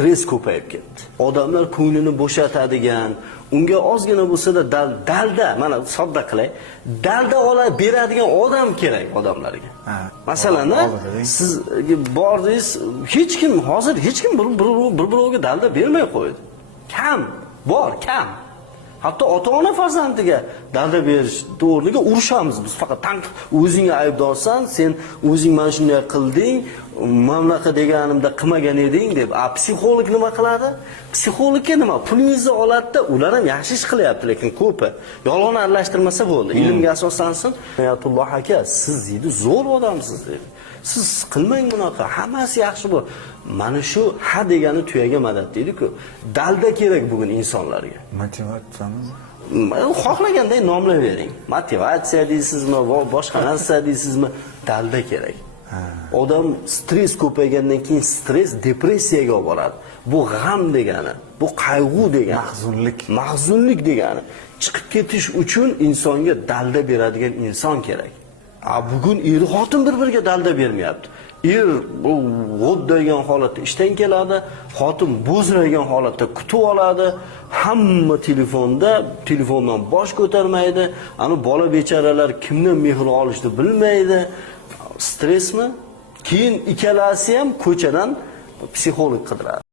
stress ko'payib ketdi. Odamlar ko'nglini bo'shatadigan, unga ozgina bo'lsa-da dalda, mana sodda qilay, dalda olib beradigan odam kerak odamlarga. Masalan, siz bordingiz, hech kim bir-biriga dalda bermay qo'ydi. Kam, kam. Hatto ota-ona farzandiga dalda berish o'rniga urushamiz biz. Faqat tanqid, o'zing aybdorsan, sen o'zing mana shunday qilding, mamlakat deganimda qilmagan eding deb. Psixolog nima qiladi? Psixologga nima? Pulingizni oladi-da, ular ham yaxshi ish qilyapti, lekin ko'pi. Yolg'on aralashtirmasa bo'ldi. Ilmga asoslansin. Ayatulloh aka, siz deydi, zo'r odamsiz deydi. Siz qilmang bunaqa, hammasi yaxshi bu. Mana shu ha degani tuyaga madad deydi-ku. Dalda kerak bugun insonlarga. Motivatsiyamiz. Xohlaganday nomlayvering. Motivatsiya deysizmi, boshqa narsa deysizmi, dalda kerak. Odam stress ko'paygandan keyin stress depressiyaga olib boradi. Bu g'am degani, bu qayg'u degani, mahzunlik degani. Chiqib ketish uchun insonga dalda beradigan inson kerak. Bugun er xotin bir-biriga dalda bermayapti. Er bu g'o'ddaygan holatda ishdan keladi, xotin bo'zraygan holatda kutib oladi, hamma telefondan bosh ko'tarmaydi, ana bola bechoralar kimdan mehr olishni bilmaydi. Stressmi? Keyin ikkalasi ham ko'chadan psixolog qidiradi.